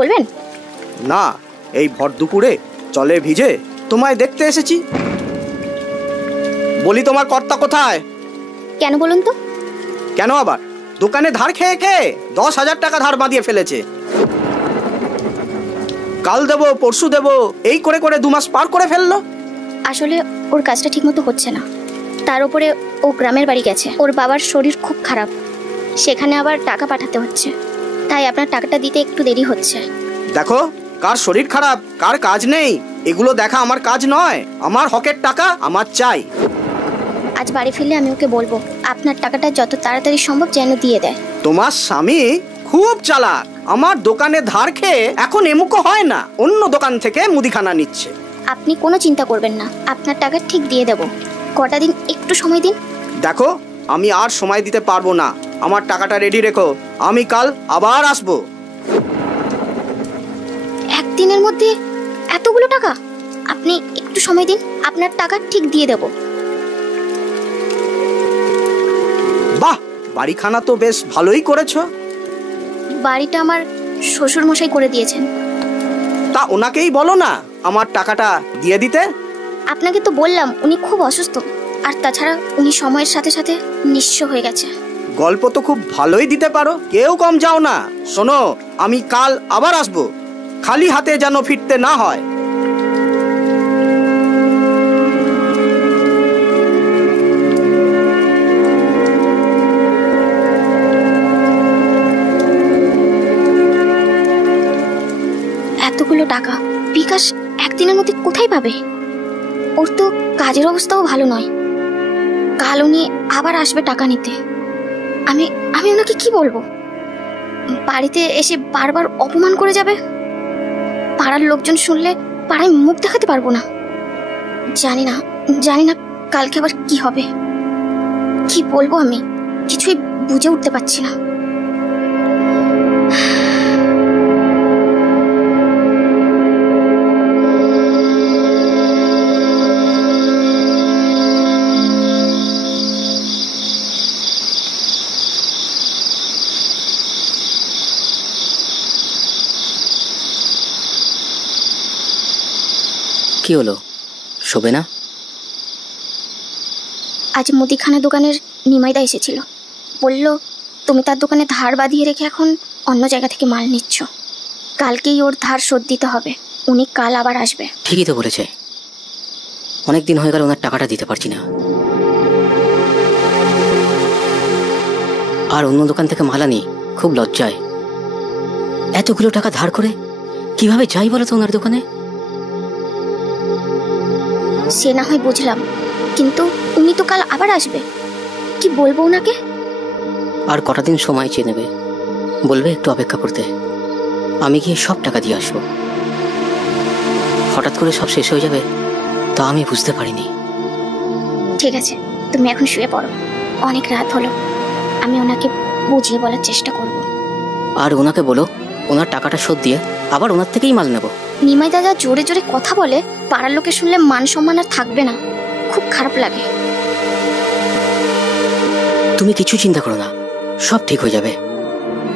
বলবেন? না, এই ভর দুপুরে জলে ভিজে তোমায় দেখতে এসেছি। বলি, তোমার কর্তা কোথায়? কেন বলুন তো? কেন আবার? দোকানে ধার খেয়ে খেয়ে 10,000 টাকা ধার বাঁধিয়ে ফেলেছে। কাল দেবো, পরশু দেবো, এই করে করে 2 মাস পার করে ফেললো। আসলে ওর কাজটা ঠিকমতো হচ্ছে না, তার উপরে ও গ্রামের বাড়ি গেছে। ওর বাবার শরীর খুব খারাপ, সেখানে আবার টাকা পাঠাতে হচ্ছে, তাই আপনার টাকাটা দিতে একটু দেরি হচ্ছে। দেখো, কার শরীর খারাপ, কার কাজ নেই, এগুলো দেখা আমার কাজ নয়। আমার হকের টাকা আমার চাই। আজ বাড়ি ফিরলে আমি ওকে বলবো আপনার টাকাটা যত তাড়াতাড়ি সম্ভব যেন দিয়ে দেয়। তোমার স্বামী খুব চালাক। আমার দোকানে ধার খেয়ে এখন এমুকো হয় না, অন্য দোকান থেকে মুদিখানা নিচ্ছে। আপনি কোনো চিন্তা করবেন না, আপনার টাকা ঠিক দিয়ে দেব। কটা দিন একটু সময় দিন। দেখো, আমি আর সময় দিতে পারবো না। আমার টাকাটা রেডি রেখো, আমি কাল আবার আসবো। একদিনের মধ্যে এতগুলো টাকা? আপনি একটু সময় দিন, আপনার টাকা ঠিক দিয়ে দেব। বাহ, বাড়িখানা তো বেশ ভালোই করেছো। বাড়িটা আমার শ্বশুর মশাই করে দিয়েছেন। তা ওনাকেই বলো না আমার টাকাটা দিয়ে দিতে। আপনাকে তো বললাম উনি খুব অসুস্থ, আর তাছাড়া উনি সময়ের সাথে সাথে নিঃস্ব হয়ে গেছে। গল্প তো খুব ভালোই দিতে পারো, কেউ কম যাও না। শোনো, আমি কাল আবার আসবো, খালি হাতে যেন ফিরতে না হয়। এতগুলো টাকা বিকাশ একদিনের মধ্যে কোথায় পাবে? ওর তো কাজের অবস্থাও ভালো নয়। কাল উনি আবার আসবে টাকা নিতে। আমি আমি ওনাকে কি বলবো? বাড়িতে এসে বারবার অপমান করে যাবে। পাড়ার লোকজন শুনলে পাড়ায় মুখ দেখাতে পারবো না। জানি না কালকে আবার কি হবে। কি বলবো আমি কিছুই বুঝে উঠতে পারছি না। কি হলো, শোবে না? আজ মুদিখানা দোকানের নিমাইদা এসেছিল, বলল তুমি তার দোকানে ধার বাঁধিয়ে রেখে এখন অন্য জায়গা থেকে মাল নিচ্ছ। কালকেই ওর ধার শোধ দিতে হবে। উনি কাল আবার আসবে। ঠিকই তো বলেছে, অনেক দিন হয়ে গেল ওনার টাকাটা দিতে পারছি না। আর অন্য দোকান থেকে মাল আনি খুব লজ্জায়। এতগুলো টাকা ধার করে কিভাবে যাই বলো তো ওনার দোকানে? সে না হয় বুঝলাম, কিন্তু উনি তো কাল আবার আসবে। কি বলবো ওনাকে? আর কটা দিন সময় চেয়ে নেবে, বলবে একটু অপেক্ষা করতে। আমি গিয়ে সব টাকা দিয়ে আসবো। হঠাৎ করে সব শেষ হয়ে যাবে তা আমি বুঝতে পারিনি। ঠিক আছে, তুমি এখন শুয়ে পড়ো, অনেক রাত হলো। আমি ওনাকে বুঝিয়ে বলার চেষ্টা করব। আর ওনাকে বলো ওনার টাকাটা শোধ দিয়ে আবার ওনার থেকেই মাল নেব। নিমাই দাদা জোরে জোরে কথা বলে, পাড়ার লোকে শুনলে মান সম্মান আর থাকবে না, খুব খারাপ লাগে। তুমি কিছু চিন্তা করো না, সব ঠিক হয়ে যাবে।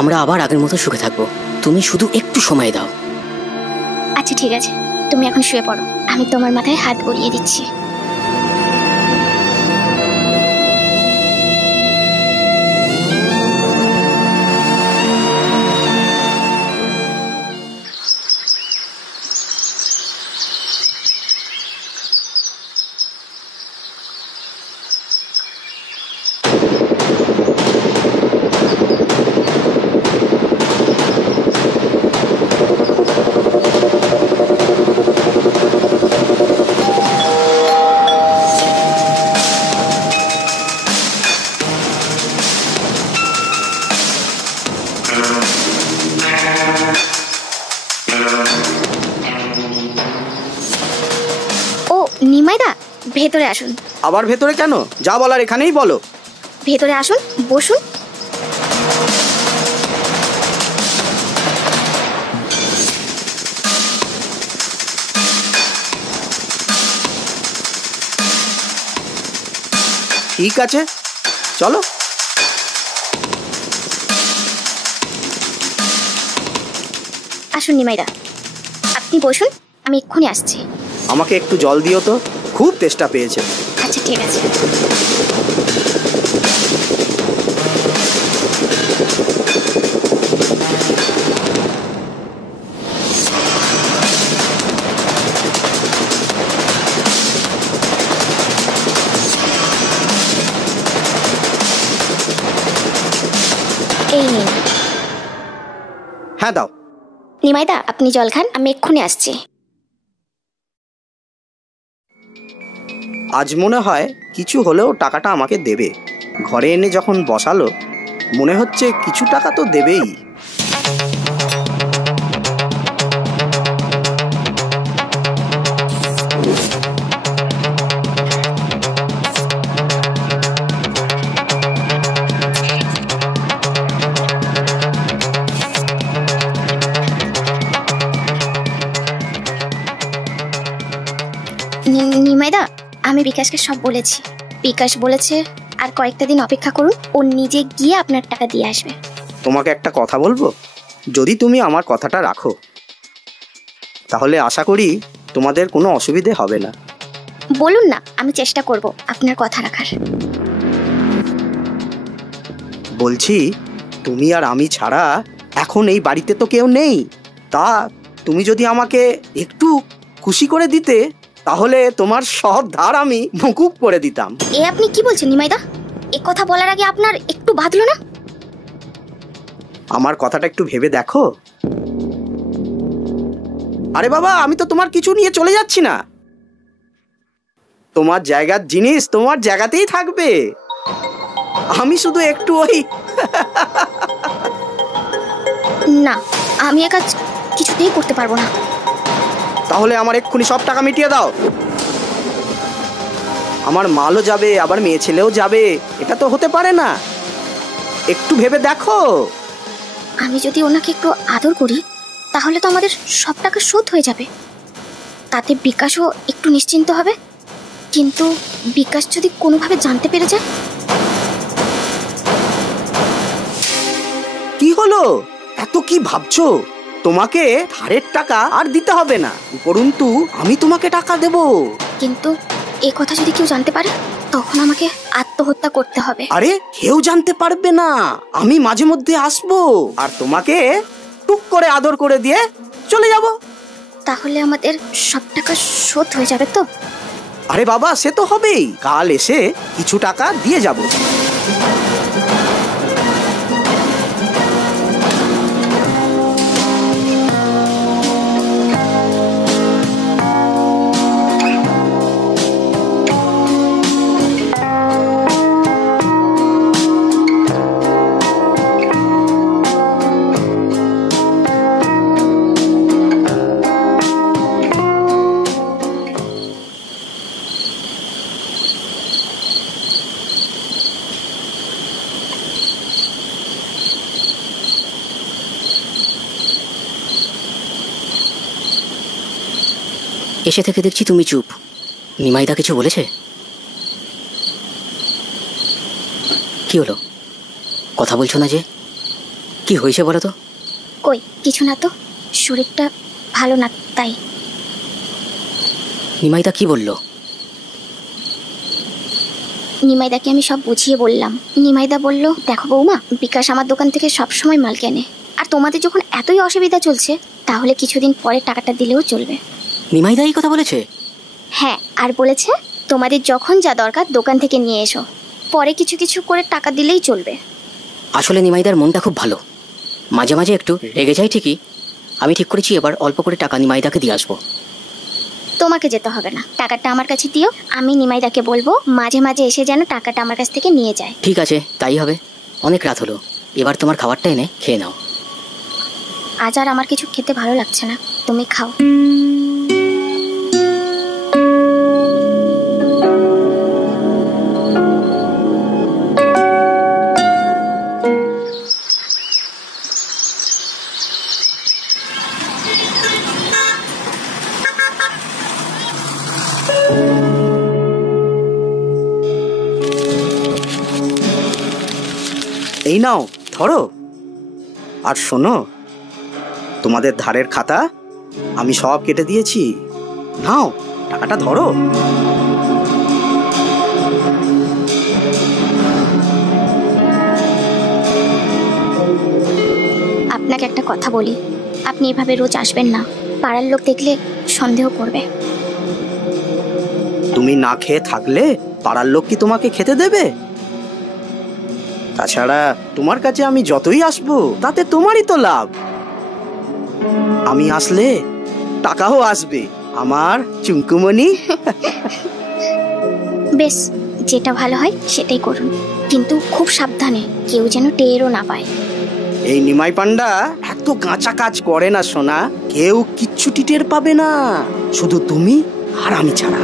আমরা আবার আগের মতো সুখে থাকবো। তুমি শুধু একটু সময় দাও। আচ্ছা ঠিক আছে, তুমি এখন শুয়ে পড়ো, আমি তোমার মাথায় হাত বুলিয়ে দিচ্ছি। নিমাইদা, ভেতরে আসুন। আবার ভেতরে কেন? যা বলার এখানেই বলো। ভেতরে আসুন, বসুন। ঠিক আছে, চলো। আসুন নিমাইদা, আপনি বসুন, আমি এক্ষুনি আসছি। আমাকে একটু জল দিও তো, খুব তেষ্টা পেয়েছে। আচ্ছা ঠিক আছে। এই নিন। হ্যাঁ দাও। নিমাইদা আপনি জল খান, আমি এক্ষুনি আসছি। আজ মনে হয় কিছু হলেও টাকাটা আমাকে দেবে। ঘরে এনে যখন বসালো, মনে হচ্ছে কিছু টাকা তো দেবেই। নিমাইদা, আমি বিকাশকে সব বলেছি। বিকাশ বলেছে আর কয়েকটা দিন অপেক্ষা করুন, ও নিজে গিয়ে আপনার টাকা দিয়ে আসবে। তোমাকে একটা কথা বলবো, যদি তুমি আমার কথাটা রাখো তাহলে আশা করি তোমাদের কোনো অসুবিধে হবে না। বলুন না, আমি চেষ্টা করব আপনার কথা রাখার। বলছি, তুমি আর আমি ছাড়া এখন এই বাড়িতে তো কেউ নেই। তা তুমি যদি আমাকে একটু খুশি করে দিতে, তাহলে তোমার সব ধার আমি মুকুব করে দিতাম। এ আপনি কি বলছেন নিমাইদা? এ কথা বলার আগে আপনার একটু বাঁধলো না? আমার কথাটা একটু ভেবে দেখো। আরে বাবা, আমি তো তোমার কিছু নিয়ে চলে যাচ্ছি না। তোমার জায়গার জিনিস তোমার জায়গাতেই থাকবে। আমি শুধু একটু ওই না, আমি এ কাজ কিছুতেই করতে পারবো না। তাহলে আমার এক্ষুনি সব টাকা মিটিয়ে দাও। আমার মালও যাবে, আবার মেয়ে ছেলেও যাবে, এটা তো হতে পারে না। একটু ভেবে দেখো। আমি যদি ওনাকে একটু আদর করি, তাহলে তো আমাদের সব টাকা শোধ হয়ে যাবে। তাতে বিকাশও একটু নিশ্চিন্ত হবে। কিন্তু বিকাশ যদি কোনোভাবে জানতে পেরে যায়? কি হলো, এত কি ভাবছো? তোমাকে ধারের টাকা আর দিতে হবে না, উপরন্তু আমি তোমাকে টাকা দেব। কিন্তু এ কথা যদি কেউ জানতে পারে, তখন আমাকে আত্মহত্যা করতে হবে। আরে কেউ জানতে পারবে না, আমি মাঝে মধ্যে আসবো আর তোমাকে টুক করে আদর করে দিয়ে চলে যাব। তাহলে আমাদের সব টাকা শোধ হয়ে যাবে তো? আরে বাবা, সে তো হবেই। কাল এসে কিছু টাকা দিয়ে যাব। এসে থেকে দেখছি তুমি চুপ। নিমাইদা কিছু বলেছে? কি হলো, কথা বলছো না যে? কি হয়েছে বলো তো? কই কিছু না তো, শরীরটা ভালো না তাই। নিমাইদা কি বললো? নিমাইদাকে আমি সব বুঝিয়ে বললাম। নিমাইদা বলল, দেখো বৌমা, বিকাশ আমার দোকান থেকে সব সময় মাল কেনে, আর তোমাদের যখন এতই অসুবিধা চলছে, তাহলে কিছুদিন পরে টাকাটা দিলেও চলবে। নিমাইদা এই কথা বলেছে? হ্যাঁ, আর বলেছে তোমাদের যখন যা দরকার দোকান থেকে নিয়ে এসো, পরে কিছু কিছু করে টাকা দিলেই চলবে। আসলে নিমাইদার মনটা খুব ভালো। মাঝে মাঝে একটু রেগে যায় ঠিকই। আমি ঠিক করেছি এবার অল্প করে টাকা নিমাইদাকে দিয়ে আসবো। তোমাকে যেতে হবে না, টাকাটা আমার কাছে দিও। আমি নিমাইদাকে বলবো মাঝে মাঝে এসে যেন টাকাটা আমার কাছ থেকে নিয়ে যায়। ঠিক আছে, তাই হবে। অনেক রাত হলো, এবার তোমার খাবারটা এনে খেয়ে নাও। আজ আর আমার কিছু খেতে ভালো লাগছে না, তুমি খাও। এই নাও, ধরো। আর শোনো, তোমাদের ধারের খাতা আমি সব কেটে দিয়েছি। নাও টাকাটা ধরো। আপনাকে একটা কথা বলি, আপনি এভাবে রোজ আসবেন না, পাড়ার লোক দেখলে সন্দেহ করবে। তুমি না খেয়ে থাকলে পাড়ার লোক কি তোমাকে খেতে দেবে? তাছাড়া তোমার কাছে আমি যতই আসবো তাতে তোমারই তো লাভ। আমি আসলে টাকাও আসবে আমার চুমকুমণি। বেশ, যেটা ভালো হয় সেটাই করুন, কিন্তু খুব সাবধানে, কেউ যেন টেরও না পায়। এই নিমাই পান্ডা এত কাঁচা কাজ করে না সোনা, কেউ কিচ্ছুটি টের পাবে না, শুধু তুমি আর আমি ছাড়া।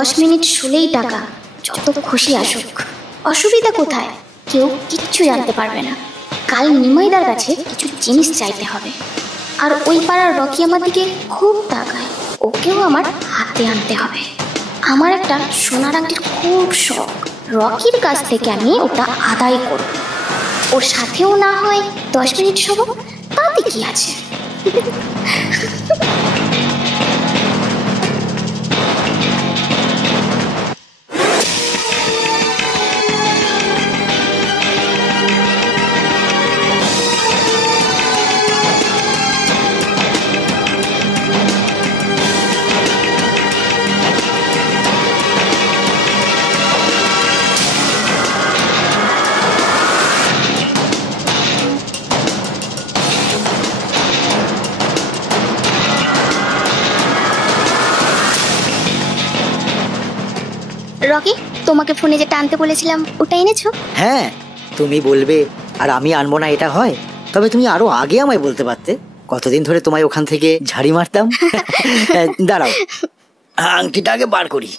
10 মিনিট শুলেই টাকা, যত খুশি আসুক, অসুবিধা কোথায়? কেউ কিচ্ছু জানতে পারবে না। কাল নিমাইদার কাছে কিছু জিনিস চাইতে হবে, আর ওই পাড়ার রকি আমার দিকে খুব তাকায়, ওকেও আমার হাতে আনতে হবে। আমার একটা সোনার আংটির খুব শখ, রকির কাছ থেকে আমি ওটা আদায় করব। ওর সাথেও না হয় 10 মিনিট শোবো, তাতে কি আছে? রকি, তোমাকে ফোনে যেটা আনতে বলেছিলাম ওটা এনেছো? হ্যাঁ, তুমি বলবে আর আমি আনবো না এটা হয়? তবে তুমি আরো আগে আমায় বলতে পারতে, কতদিন ধরে তোমায় ওখান থেকে ঝাড়ি মারতাম। দাঁড়াও, আংটিটা আগে বার করি।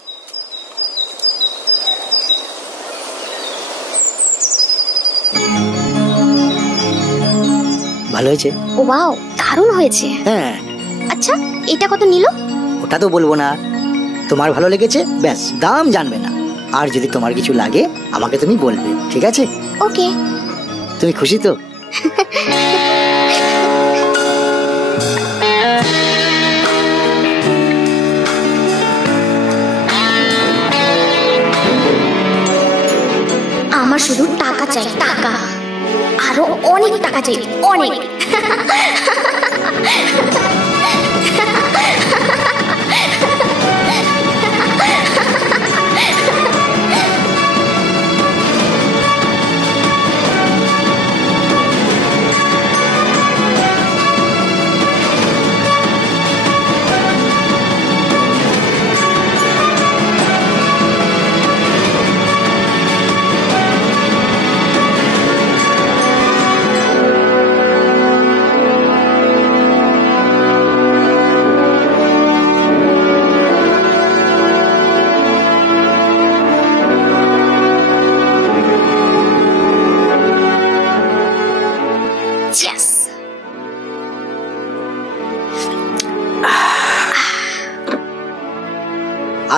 ভালো হয়েছে? ও ওয়াও, দারুণ হয়েছে। হ্যাঁ। আচ্ছা, এটা কত নিল? ওটা তো বলবো না। তোমার ভালো লেগেছে, ব্যাস, দাম জানবে না। আর যদি তোমার কিছু লাগে আমাকে তুমি বলবে, ঠিক আছে? ওকে। তুমি খুশি তো? আমার শুধু টাকা চাই, টাকা, আরো অনেক টাকা চাই, অনেক।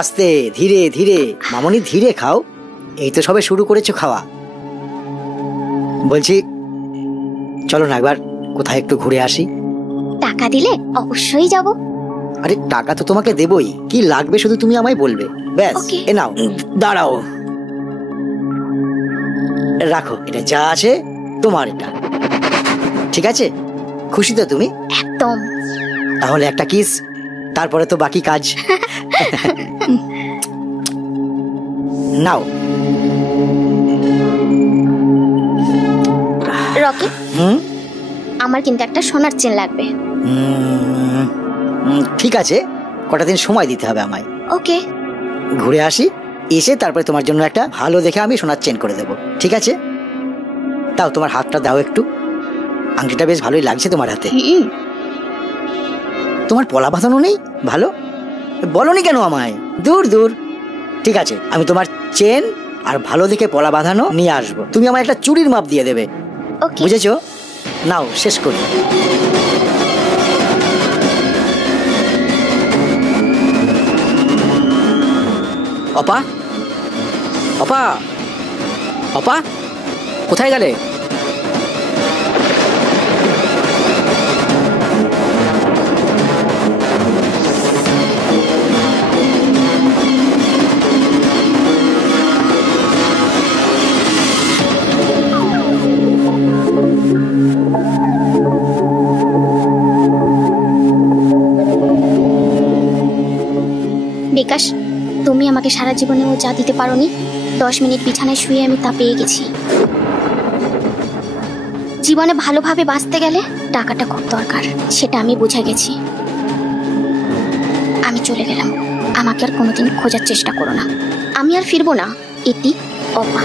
আস্তে ধীরে ধীরে মামনি, ধীরে খাও, এই তো সবে শুরু করেছো খাওয়া। বলছি চলো না একবার কোথায় একটু ঘুরে আসি। টাকা দিলে অবশ্যই যাব। আরে টাকা তো তোমাকে দেবই, কি লাগবে শুধু তুমি আমায় বলবে, ব্যাস। এ নাও। দাঁড়াও, রাখো, এটা যা আছে তোমার, এটা ঠিক আছে? খুশি তো তুমি? একদম। তাহলে একটা কিস, তারপরে তো বাকি কাজ। নাও। রকি, আমার কিন্তু একটা সোনার চেন লাগবে। ঠিক আছে, কটা দিন সময় দিতে হবে আমায়। ওকে। ঘুরে আসি, এসে তারপরে তোমার জন্য একটা ভালো দেখে আমি সোনার চেন করে দেবো, ঠিক আছে? তাও তোমার হাতটা দাও একটু, আংটিটা বেশ ভালোই লাগছে তোমার হাতে। তোমার পলা বাঁধানো নেই? ভালো, বলনি কেন আমায়? দূর দূর। ঠিক আছে, আমি তোমার চেন আর ভালো দেখে পলা বাঁধানো নিয়ে আসবো। তুমি আমার একটা চুড়ির মাপ দিয়ে দেবে, ওকে। বুঝেছো? নাও শেষ করি। অপা, অপা, অপা, কোথায় গেলে? বিকাশ, তুমি আমাকে সারা জীবনেও যা দিতে পারোনি, 10 মিনিট বিছানায় শুয়ে আমি তা পেয়ে গেছি। জীবনে ভালোভাবে বাঁচতে গেলে টাকাটা খুব দরকার, সেটা আমি বুঝে গেছি। আমি চলে গেলাম, আমাকে আর কোনোদিন খোঁজার চেষ্টা করো না। আমি আর ফিরবো না। এটি অপা।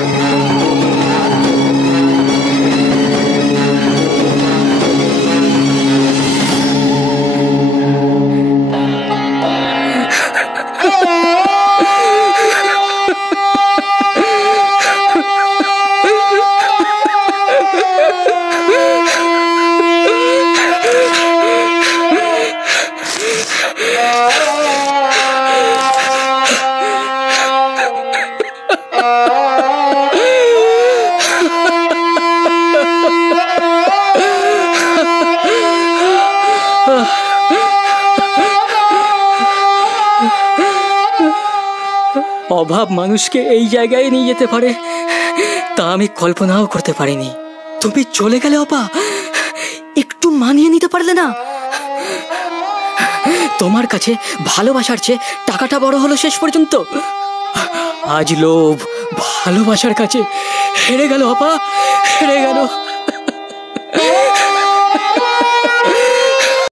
অভাব মানুষকে এই জায়গায় নিয়ে যেতে পারে তা আমি কল্পনাও করতে পারিনি। তুমি চলে গেলে অপা, একটু মানিয়ে নিতে পারলে না? তোমার কাছে ভালোবাসার চেয়ে টাকাটা বড় হলো শেষ পর্যন্ত। আজ লোভ ভালোবাসার কাছে হেরে গেল অপা, হেরে গেল।